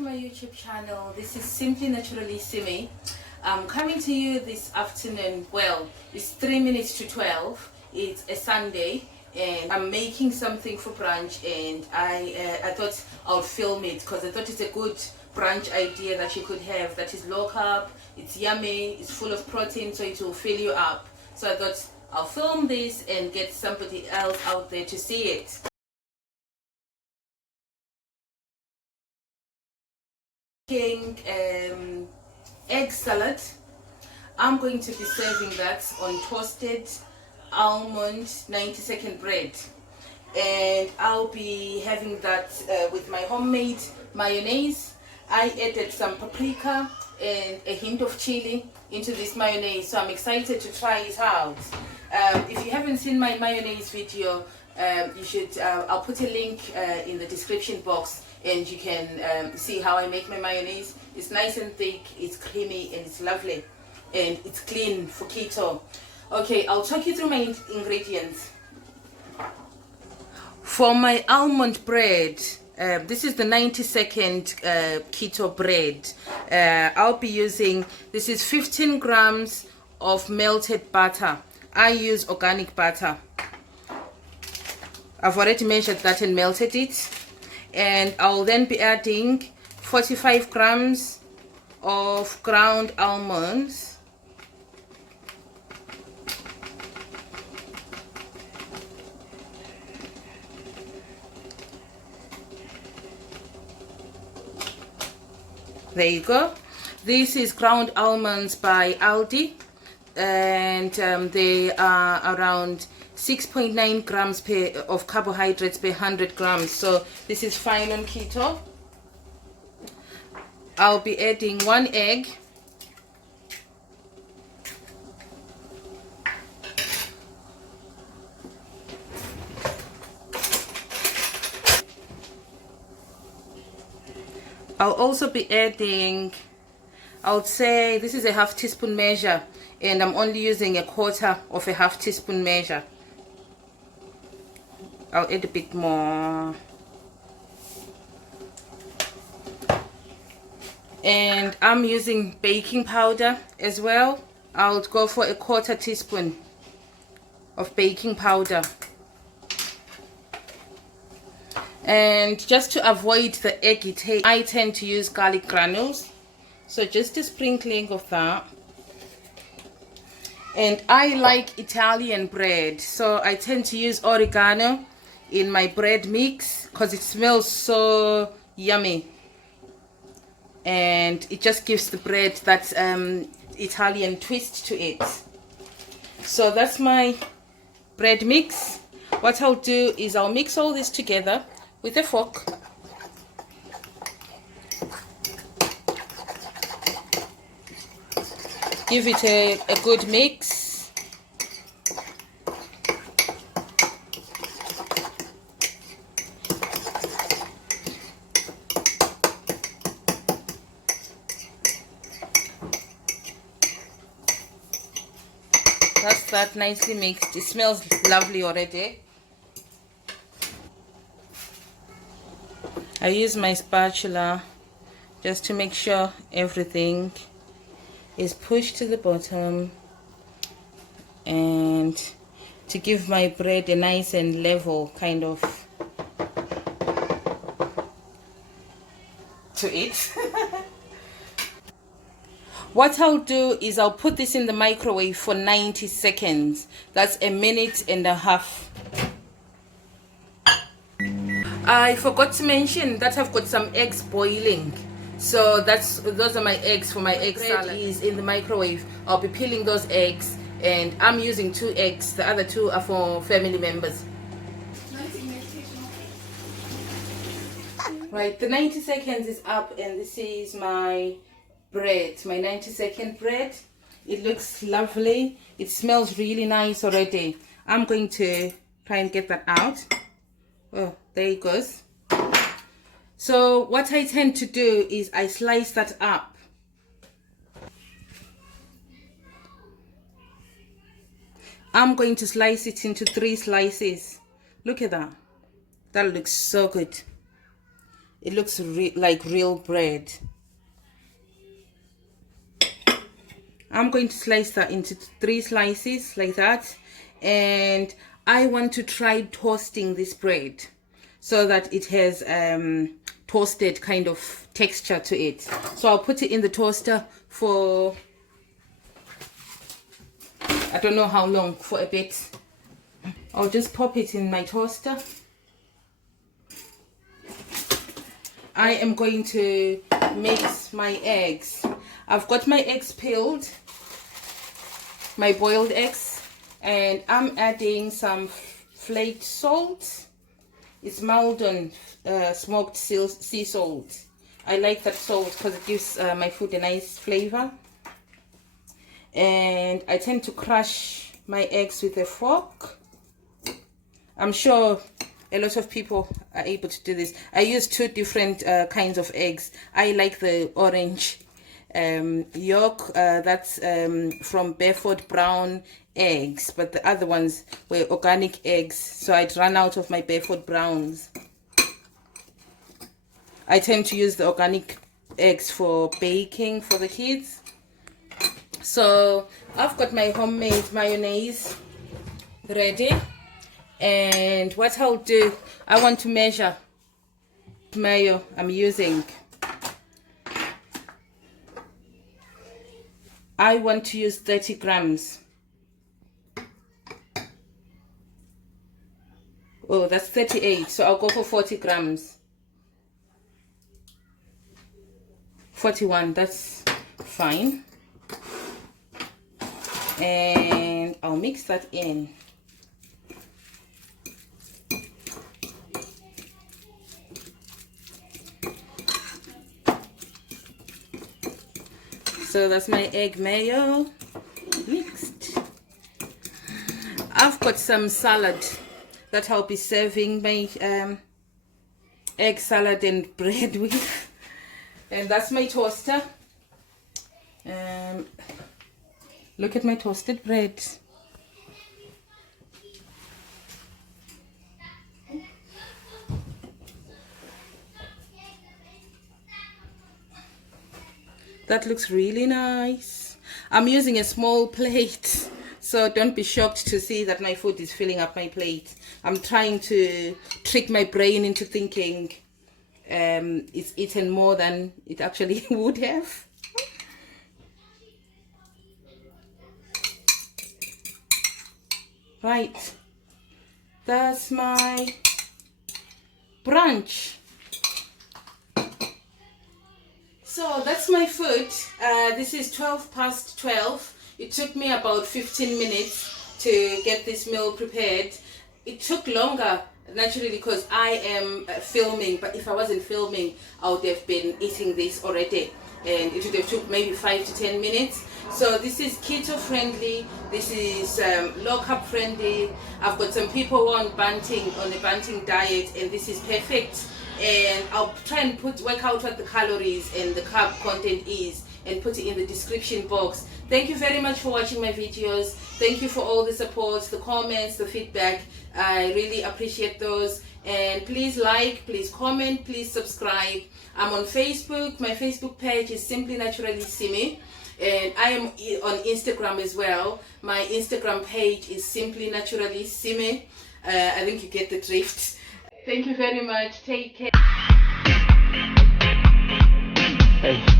to my YouTube channel. This is simplynaturallysime. I'm coming to you this afternoon. Well, it's 3 minutes to 12. It's a Sunday and I'm making something for brunch, and I thought I'll film it because I thought it's a good brunch idea that you could have that is low carb, it's yummy, it's full of protein, so it will fill you up. So I thought I'll film this and get somebody else out there to see it. Egg salad. I'm going to be serving that on toasted almond 90-second bread, and I'll be having that with my homemade mayonnaise. I added some paprika and a hint of chili into this mayonnaise, so I'm excited to try it out. If you haven't seen my mayonnaise video, you should. I'll put a link in the description box, and you can see how I make my mayonnaise. It's nice and thick, it's creamy, and it's lovely, and it's clean for keto. Okay, I'll talk you through my ingredients. For my almond bread, this is the 90-second keto bread. I'll be using, this is 15 grams of melted butter. I use organic butter. I've already measured that and melted it. And I'll then be adding 45 grams of ground almonds. There you go. This is ground almonds by Aldi, and they are around 6.9 grams of carbohydrates per 100 grams, so this is fine on keto. I'll be adding 1 egg, I'll also be adding, I would say this is a half teaspoon measure, and I'm only using a quarter of a half teaspoon measure. I'll add a bit more. And I'm using baking powder as well. I'll go for a quarter teaspoon of baking powder. And just to avoid the eggy taste, I tend to use garlic granules, so just a sprinkling of that. And I like Italian bread, so I tend to use oregano in my bread mix because it smells so yummy, and it just gives the bread that Italian twist to it. So that's my bread mix. What I'll do is I'll mix all this together with a fork. Give it a good mix. That's that nicely mixed. It smells lovely already. I use my spatula just to make sure everything is pushed to the bottom, and to give my bread a nice and level kind of to it. What I'll do is I'll put this in the microwave for 90 seconds. That's 1.5 minutes. I forgot to mention that I've got some eggs boiling. So those are my eggs for my egg salad. Is in the microwave. I'll be peeling those eggs, and I'm using 2 eggs. The other 2 are for family members. Right, the 90 seconds is up, and this is my bread, my 90-second bread. It looks lovely. It smells really nice already. I'm going to try and get that out. Oh, there it goes. So what I tend to do is I slice that up. I'm going to slice it into 3 slices. Look at that. That looks so good. It looks like real bread. I'm going to slice that into 3 slices like that, and I want to try toasting this bread so that it has toasted kind of texture to it. So I'll put it in the toaster for, I don't know how long, for a bit. I'll just pop it in my toaster. I am going to mix my eggs. I've got my eggs peeled, my boiled eggs, and I'm adding some flaked salt. It's Maldon smoked sea salt. I like that salt because it gives my food a nice flavor. And I tend to crush my eggs with a fork. I'm sure a lot of people are able to do this. I use 2 different kinds of eggs. I like the orange yolk, that's from Barefoot Brown eggs, but the other ones were organic eggs, so I'd run out of my Barefoot Browns. I tend to use the organic eggs for baking for the kids. So I've got my homemade mayonnaise ready, and what I'll do, I want to measure mayo I'm using. I want to use 30 grams. Oh, that's 38, so I'll go for 40 grams. 41, that's fine. And I'll mix that in. So that's my egg mayo mixed. I've got some salad that I'll be serving my egg salad and bread with. And that's my toaster. Look at my toasted bread. That looks really nice. I'm using a small plate, so don't be shocked to see that my food is filling up my plate. I'm trying to trick my brain into thinking it's eaten more than it actually would have. Right, that's my brunch. So that's my food. This is 12 past 12. It took me about 15 minutes to get this meal prepared. It took longer naturally because I am filming, but if I wasn't filming I would have been eating this already, and it would have took maybe 5 to 10 minutes. So this is keto friendly, this is low carb friendly. I've got some people on a banting diet, and this is perfect. And I'll try and work out what the calories and the carb content is and put it in the description box. Thank you very much for watching my videos. Thank you for all the support, the comments, the feedback. I really appreciate those. And please like, please comment, please subscribe. I'm on Facebook. My Facebook page is simplynaturallysime, and I am on Instagram as well. My Instagram page is simplynaturallysime. I think you get the drift. Thank you very much. Take care. Hey.